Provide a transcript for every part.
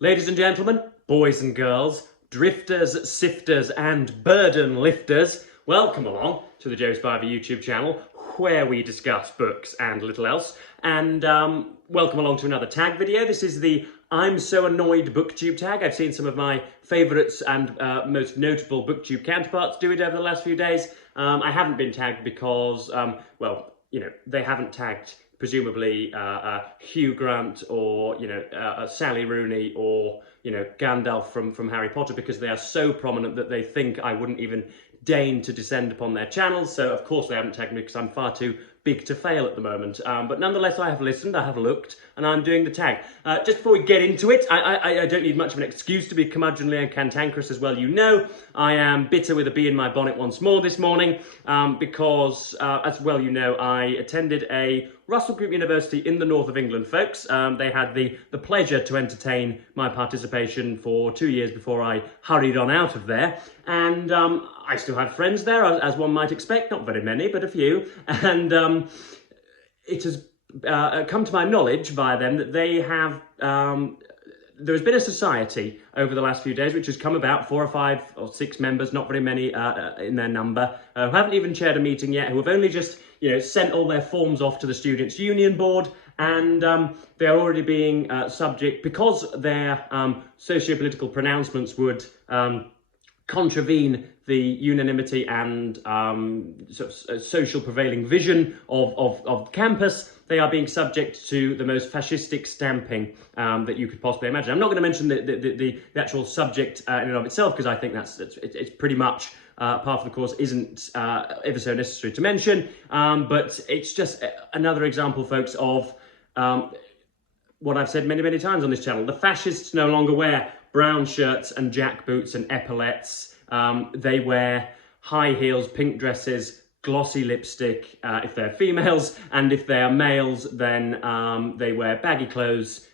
Ladies and gentlemen, boys and girls, drifters, sifters and burden lifters, welcome along to the Joe Spiver YouTube channel where we discuss books and little else. And welcome along to another tag video. This is the I'm So Annoyed Booktube tag. I've seen some of my favourites and most notable Booktube counterparts do it over the last few days. I haven't been tagged because, well, you know, they haven't tagged presumably Hugh Grant or, you know, Sally Rooney or, you know, Gandalf from Harry Potter, because they are so prominent that they think I wouldn't even deign to descend upon their channels. So of course they haven't tagged me because I'm far too big to fail at the moment. But nonetheless, I have listened, I have looked, and I'm doing the tag. Just before we get into it, I don't need much of an excuse to be curmudgeonly and cantankerous as well. You know, I am bitter with a bee in my bonnet once more this morning because, as well you know, I attended a Russell Group University in the north of England, folks. They had the pleasure to entertain my participation for 2 years before I hurried on out of there. And I still have friends there, as one might expect, not very many, but a few. And it has come to my knowledge via them that they have, there has been a society over the last few days which has come about, 4 or 5 or 6 members, not very many in their number, who haven't even chaired a meeting yet, who have only just, you know, sent all their forms off to the Students' Union Board, and they are already being subject, because their socio-political pronouncements would contravene the unanimity and sort of social prevailing vision of campus. They are being subject to the most fascistic stamping that you could possibly imagine. I'm not going to mention the actual subject in and of itself, because I think it's pretty much part of the course isn't ever so necessary to mention, but it's just another example, folks, of what I've said many, many times on this channel. The fascists no longer wear brown shirts and jackboots and epaulettes. They wear high heels, pink dresses, glossy lipstick if they're females, and if they're males, then they wear baggy clothes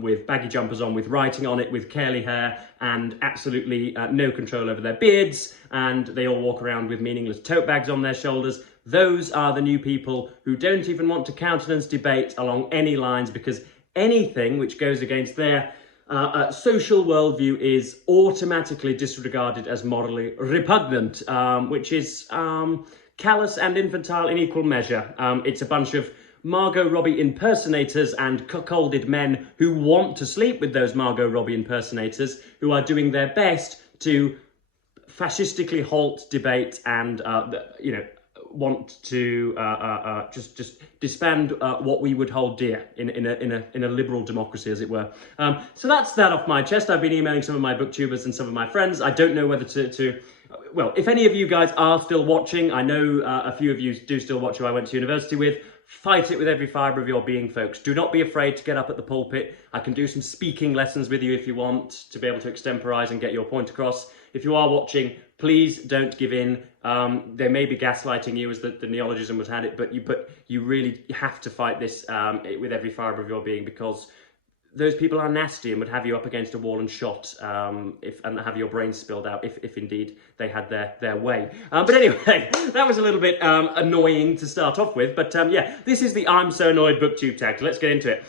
with baggy jumpers on, with writing on it, with curly hair, and absolutely no control over their beards, and they all walk around with meaningless tote bags on their shoulders. Those are the new people who don't even want to countenance debate along any lines, because anything which goes against their social worldview is automatically disregarded as morally repugnant, which is callous and infantile in equal measure. It's a bunch of Margot Robbie impersonators and cuckolded men who want to sleep with those Margot Robbie impersonators, who are doing their best to fascistically halt debate and, you know, want to just disband what we would hold dear in a liberal democracy, as it were. So that's that off my chest. I've been emailing some of my booktubers and some of my friends. I don't know whether to well, if any of you guys are still watching, I know a few of you do still watch who I went to university with. Fight it with every fibre of your being, folks. Do not be afraid to get up at the pulpit. I can do some speaking lessons with you if you want to be able to extemporise and get your point across. If you are watching, please don't give in. They may be gaslighting you, as the neologism was had it, but you really have to fight this with every fibre of your being, because those people are nasty and would have you up against a wall and shot and have your brains spilled out if indeed they had their way. But anyway, that was a little bit annoying to start off with. But yeah, this is the I'm So Annoyed Booktube tag. Let's get into it.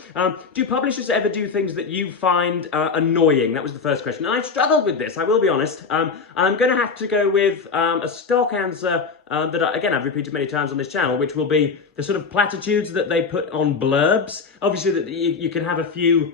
Do publishers ever do things that you find annoying? That was the first question. And I struggled with this, I will be honest. I'm going to have to go with a stock answer that, again, I've repeated many times on this channel, which will be the sort of platitudes that they put on blurbs. Obviously, that you can have a few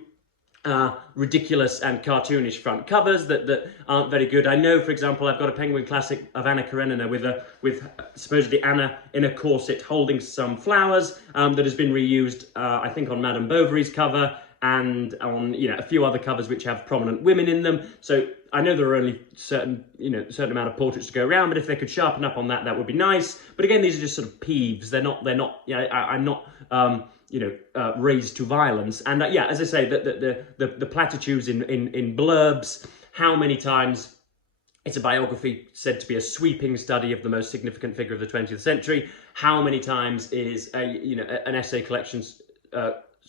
ridiculous and cartoonish front covers that aren't very good. I know, for example, I've got a Penguin Classic of Anna Karenina with supposedly Anna in a corset holding some flowers that has been reused, I think, on Madame Bovary's cover, and on, you know, a few other covers which have prominent women in them. So I know there are only certain amount of portraits to go around, but if they could sharpen up on that, that would be nice. But again, these are just sort of peeves. They're not. You know, I'm not. Raised to violence. And yeah, as I say, the platitudes in blurbs. How many times it's a biography said to be a sweeping study of the most significant figure of the 20th century? How many times is an essay collection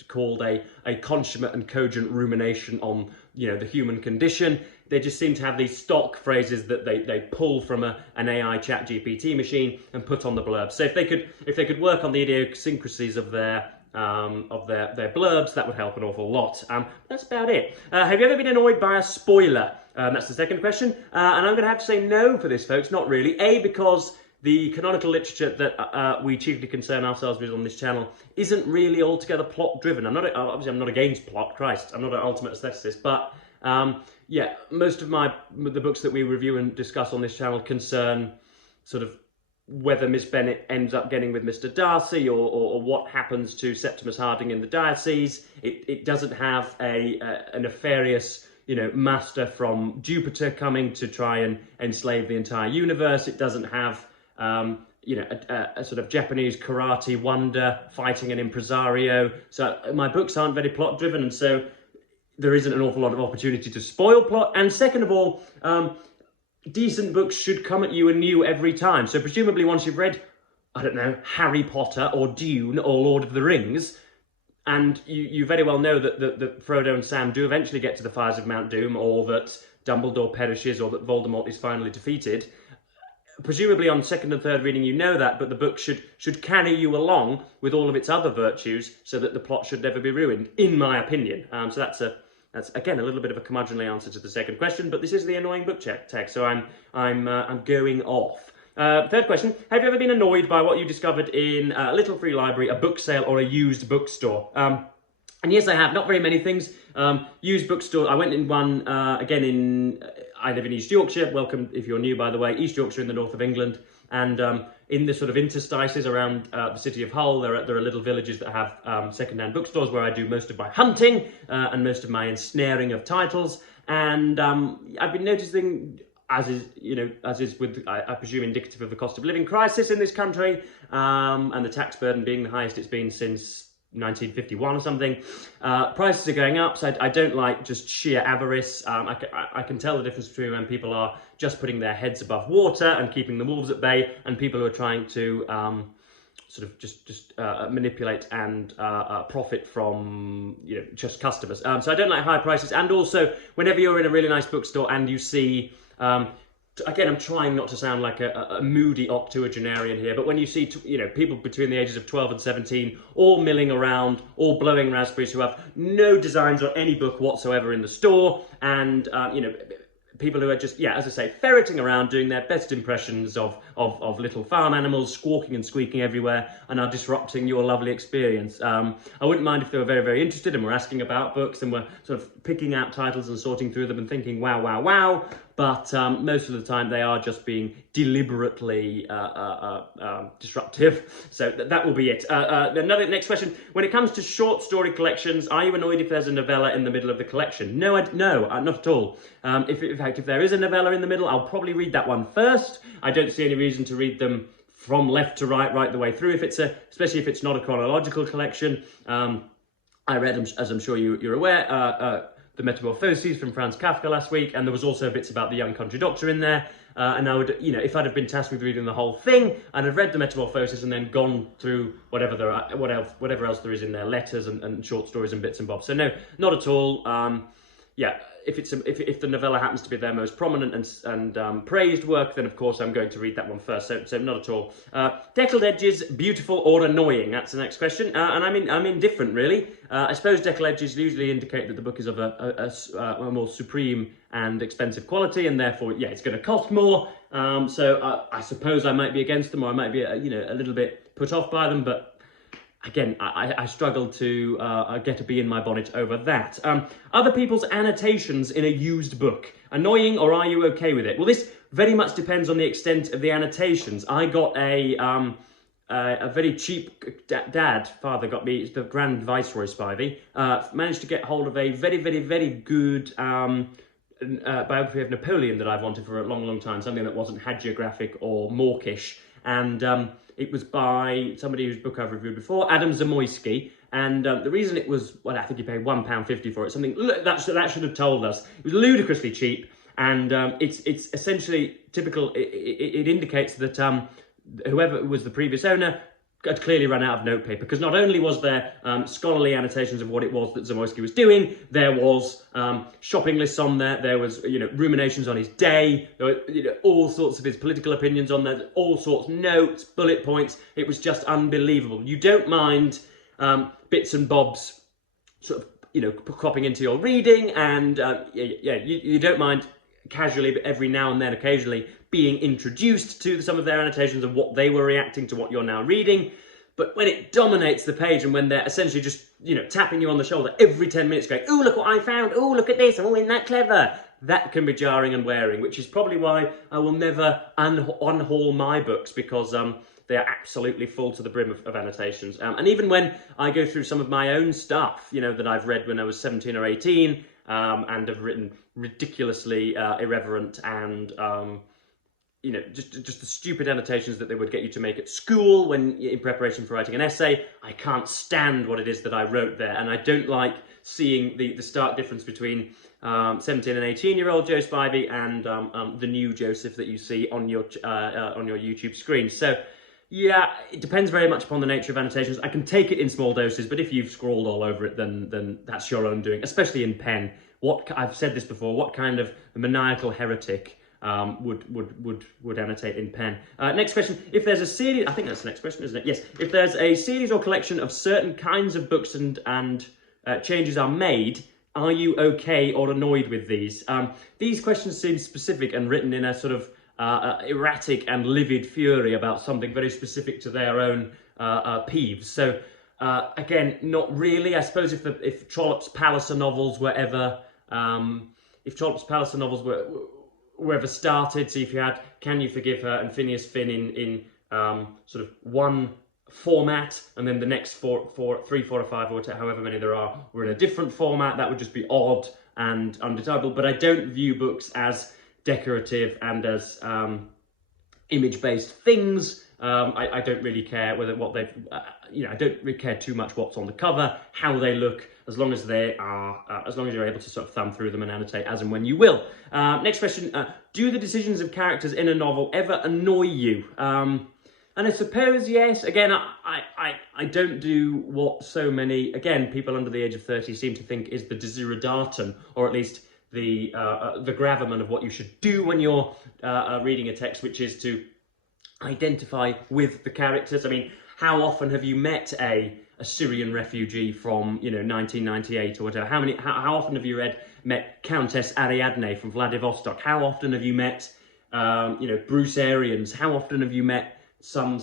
called a consummate and cogent rumination on, you know, the human condition? They just seem to have these stock phrases that they pull from an AI chat GPT machine and put on the blurb. So if they could work on the idiosyncrasies of their of their blurbs, that would help an awful lot. That's about it. Have you ever been annoyed by a spoiler? That's the second question. And I'm going to have to say no for this, folks. Not really. A, because the canonical literature that we chiefly concern ourselves with on this channel isn't really altogether plot-driven. Obviously I'm not against plot, Christ. I'm not an ultimate aestheticist, but yeah, most of the books that we review and discuss on this channel concern sort of whether Miss Bennet ends up getting with Mr. Darcy or what happens to Septimus Harding in the diocese. It doesn't have a nefarious, master from Jupiter coming to try and enslave the entire universe. It doesn't have a sort of Japanese karate wonder fighting an impresario. So my books aren't very plot driven, and so there isn't an awful lot of opportunity to spoil plot. And second of all, decent books should come at you anew every time. So presumably once you've read, I don't know, Harry Potter or Dune or Lord of the Rings, and you very well know that Frodo and Sam do eventually get to the fires of Mount Doom, or that Dumbledore perishes, or that Voldemort is finally defeated. Presumably on second and third reading you know that, but the book should carry you along with all of its other virtues so that the plot should never be ruined, in my opinion. So that's again a little bit of a curmudgeonly answer to the second question, but this is the annoying book tag, so I'm going off. Third question: have you ever been annoyed by what you discovered in a little free library, a book sale, or a used bookstore? And yes, I have. Not very many things. Used bookstore. I went in one again I live in East Yorkshire. Welcome if you're new, by the way. East Yorkshire in the north of England, and in the sort of interstices around the city of Hull, there are little villages that have second-hand bookstores where I do most of my hunting and most of my ensnaring of titles. And I've been noticing, as is with, I presume, indicative of the cost of living crisis in this country, and the tax burden being the highest it's been since 1951 or something. Prices are going up, so I don't like just sheer avarice. I can tell the difference between when people are just putting their heads above water and keeping the wolves at bay, and people who are trying to sort of just manipulate and profit from just customers. So I don't like high prices, and also whenever you're in a really nice bookstore and you see again, I'm trying not to sound like a moody octogenarian here, but when you see, people between the ages of 12 and 17 all milling around, all blowing raspberries, who have no designs on any book whatsoever in the store, and, people who are just, as I say, ferreting around, doing their best impressions of little farm animals, squawking and squeaking everywhere, and are disrupting your lovely experience. I wouldn't mind if they were very, very interested and were asking about books and were sort of picking out titles and sorting through them and thinking, wow, wow, wow. But most of the time they are just being deliberately disruptive. So that will be it. Next question. When it comes to short story collections, are you annoyed if there's a novella in the middle of the collection? No, not at all. In fact, if there is a novella in the middle, I'll probably read that one first. I don't see any reason to read them from left to right the way through, especially if it's not a chronological collection. I read, as I'm sure you're aware, the Metamorphoses from Franz Kafka last week, and there was also bits about the young country doctor in there. And I would, if I'd have been tasked with reading the whole thing, I'd have read the Metamorphoses and then gone through whatever else there is in there, letters and short stories and bits and bobs. So no, not at all. If the novella happens to be their most prominent and praised work, then of course I'm going to read that one first. So not at all. Deckled edges, beautiful or annoying? That's the next question. And I'm indifferent really. I suppose deckled edges usually indicate that the book is of a more supreme and expensive quality, and therefore it's going to cost more. So I suppose I might be against them, or I might be a little bit put off by them, but. Again, I struggle to get a bee in my bonnet over that. Other people's annotations in a used book. Annoying, or are you okay with it? Well, this very much depends on the extent of the annotations. I got a very cheap father got me the Grand Viceroy Spivey. Managed to get hold of a very, very, very good biography of Napoleon that I've wanted for a long, long time. Something that wasn't hagiographic or mawkish. And it was by somebody whose book I've reviewed before, Adam Zamoyski, and the reason it was, well, I think he paid £1.50 for it, something that should have told us. It was ludicrously cheap, and it's essentially typical. It indicates that whoever was the previous owner had clearly run out of notepaper, because not only was there scholarly annotations of what it was that Zamoyski was doing, there was shopping lists on there, there was ruminations on his day, there were all sorts of his political opinions on there, all sorts, notes, bullet points. It was just unbelievable. You don't mind bits and bobs sort of, you know, cropping into your reading, and you don't mind casually, but every now and then, occasionally, being introduced to some of their annotations and what they were reacting to what you're now reading. But when it dominates the page and when they're essentially just, you know, tapping you on the shoulder every 10 minutes going, oh, look what I found, oh, look at this, oh, isn't that clever? That can be jarring and wearing, which is probably why I will never unhaul my books, because they are absolutely full to the brim of annotations. And even when I go through some of my own stuff, you know, that I've read when I was 17 or 18, and have written ridiculously irreverent and you know, just the stupid annotations that they would get you to make at school when in preparation for writing an essay. I can't stand what it is that I wrote there, and I don't like seeing the stark difference between 17 and 18-year-old Joe Spivey and the new Joseph that you see on your YouTube screen. So yeah, it depends very much upon the nature of annotations. I can take it in small doses, but if you've scrawled all over it, then that's your own doing, especially in pen. I've said this before, what kind of maniacal heretic would annotate in pen? Next question, if there's a series, I think that's the next question, isn't it? Yes, if there's a series or collection of certain kinds of books and changes are made, are you okay or annoyed with these? These questions seem specific and written in a sort of erratic and livid fury about something very specific to their own peeves. So again, not really. I suppose if Trollope's Palliser novels were ever, if Trollope's Palliser novels were ever started, so if you had Can You Forgive Her and Phineas Finn in sort of one format, and then the next three, four, or five, or however many there are, were in a different format, that would just be odd and undesirable. But I don't view books as decorative and as image-based things. I don't really care what they've, you know, I don't really care too much what's on the cover, how they look, as long as they are, as long as you're able to sort of thumb through them and annotate as and when you will. Next question, do the decisions of characters in a novel ever annoy you? And I suppose, yes. Again, I don't do what so many, again, people under the age of 30 seem to think is the desideratum, or at least the gravamen of what you should do when you're reading a text, which is to identify with the characters. I mean, how often have you met a Syrian refugee from, you know, 1998 or whatever? How often have you met Countess Ariadne from Vladivostok? How often have you met, you know, Bruce Arians? How often have you met some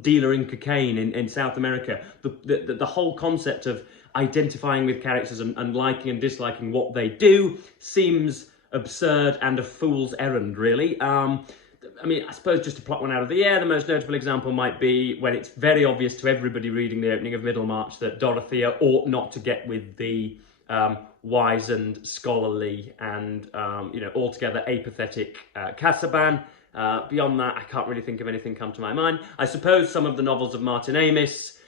dealer in cocaine in South America? The whole concept of identifying with characters and liking and disliking what they do seems absurd and a fool's errand, really. I mean, I suppose just to pluck one out of the air, the most notable example might be when it's very obvious to everybody reading the opening of Middlemarch that Dorothea ought not to get with the wizened, scholarly, and you know, altogether apathetic Casaubon. Beyond that, I can't really think of anything come to my mind. I suppose some of the novels of Martin Amis,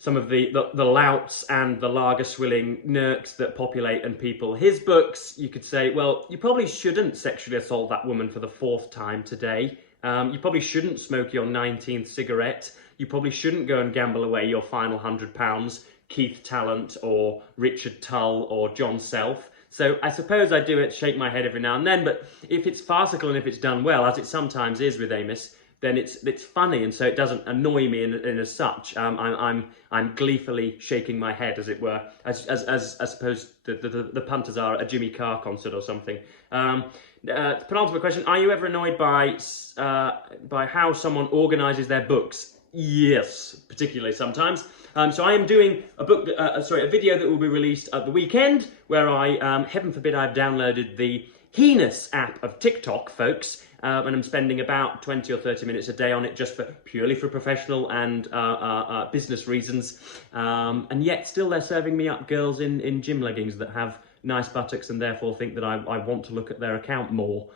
some of the louts and the lager-swilling nerks that populate and people his books, you could say, well, you probably shouldn't sexually assault that woman for the 4th time today. You probably shouldn't smoke your 19th cigarette. You probably shouldn't go and gamble away your final £100, Keith Talent or Richard Tull or John Self. So I suppose I do it, shake my head every now and then, but if it's farcical and if it's done well, as it sometimes is with Amis, then it's funny, and so it doesn't annoy me in as such. I'm gleefully shaking my head, as it were, as I suppose the punters are at a Jimmy Carr concert or something. Penultimate question: are you ever annoyed by how someone organises their books? Yes, particularly sometimes. So I am doing a video that will be released at the weekend, where I, heaven forbid, I've downloaded the heinous app of TikTok, folks. And I'm spending about 20 or 30 minutes a day on it just purely for professional and business reasons. And yet still they're serving me up girls in gym leggings that have nice buttocks and therefore think that I want to look at their account more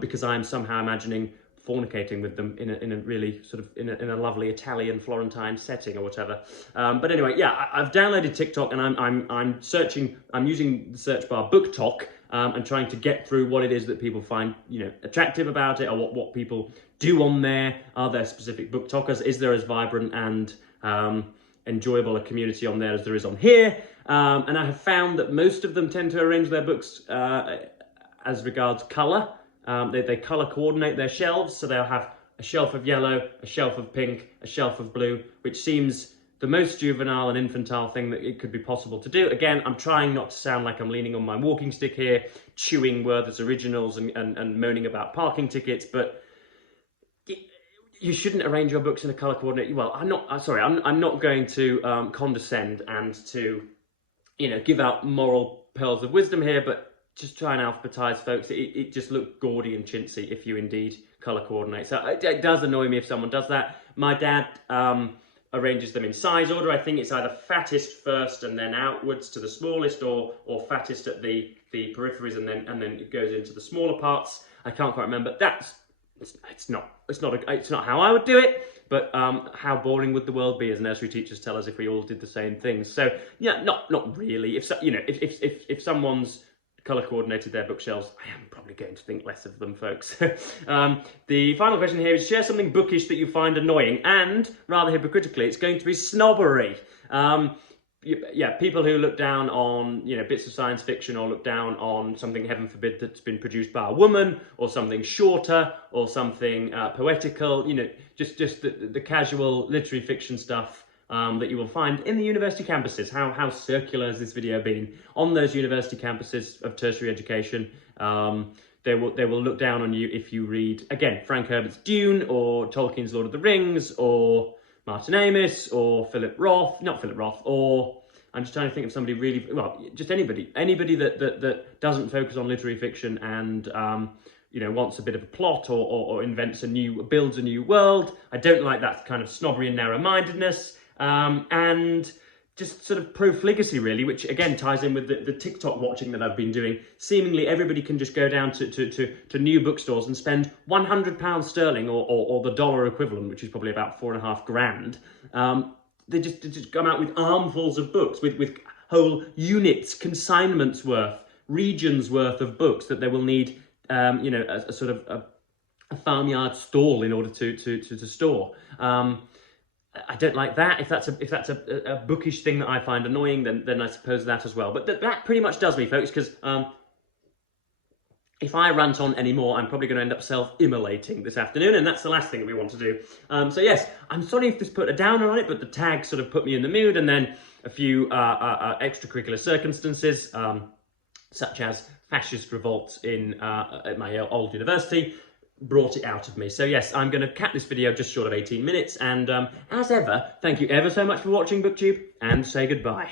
because I'm somehow imagining fornicating with them in a really sort of in a lovely Italian Florentine setting or whatever. But anyway, yeah, I've downloaded TikTok and I'm using the search bar BookTok. And trying to get through what it is that people find, you know, attractive about it, or what people do on there. Are there specific book talkers? Is there as vibrant and enjoyable a community on there as there is on here? And I have found that most of them tend to arrange their books as regards colour. They colour coordinate their shelves, so they'll have a shelf of yellow, a shelf of pink, a shelf of blue, which seems the most juvenile and infantile thing that it could be possible to do. Again, I'm trying not to sound like I'm leaning on my walking stick here, chewing Werther's Originals and moaning about parking tickets, but you shouldn't arrange your books in a colour coordinate. Well, I'm not going to condescend and to, give out moral pearls of wisdom here, but just try and alphabetize, folks. It just looked gaudy and chintzy if you indeed colour coordinate. So it does annoy me if someone does that. My dad arranges them in size order. I think it's either fattest first and then outwards to the smallest, or fattest at the peripheries and then it goes into the smaller parts. I can't quite remember. It's not how I would do it, but how boring would the world be, as nursery teachers tell us, if we all did the same things. So yeah, not really. If someone's colour coordinated their bookshelves, I am probably going to think less of them, folks. The final question here is: share something bookish that you find annoying, and rather hypocritically, it's going to be snobbery. Yeah, people who look down on bits of science fiction, or look down on something, heaven forbid, that's been produced by a woman, or something shorter, or something poetical. Just the casual literary fiction stuff that you will find in the university campuses. How circular has this video been? On those university campuses of tertiary education, they will look down on you if you read, again, Frank Herbert's Dune, or Tolkien's Lord of the Rings, or Martin Amis, or not Philip Roth, or I'm just trying to think of somebody really, well, just anybody that doesn't focus on literary fiction and wants a bit of a plot, or builds a new world. I don't like that kind of snobbery and narrow-mindedness, and just sort of profligacy, really, which again ties in with the TikTok watching that I've been doing. Seemingly everybody can just go down to new bookstores and spend £100 sterling or the dollar equivalent, which is probably about $4.5 grand. They just come out with armfuls of books, with whole units, consignments worth, regions worth of books that they will need, a sort of a farmyard stall in order to store. I don't like that. If that's a bookish thing that I find annoying, then I suppose that as well. But that pretty much does me, folks, because if I rant on anymore, I'm probably going to end up self-immolating this afternoon, and that's the last thing that we want to do. So yes, I'm sorry if this put a downer on it, but the tag sort of put me in the mood, and then a few extracurricular circumstances, such as fascist revolts at my old university, brought it out of me. So yes, I'm going to cap this video just short of 18 minutes, and as ever, thank you ever so much for watching Booktube, and say goodbye.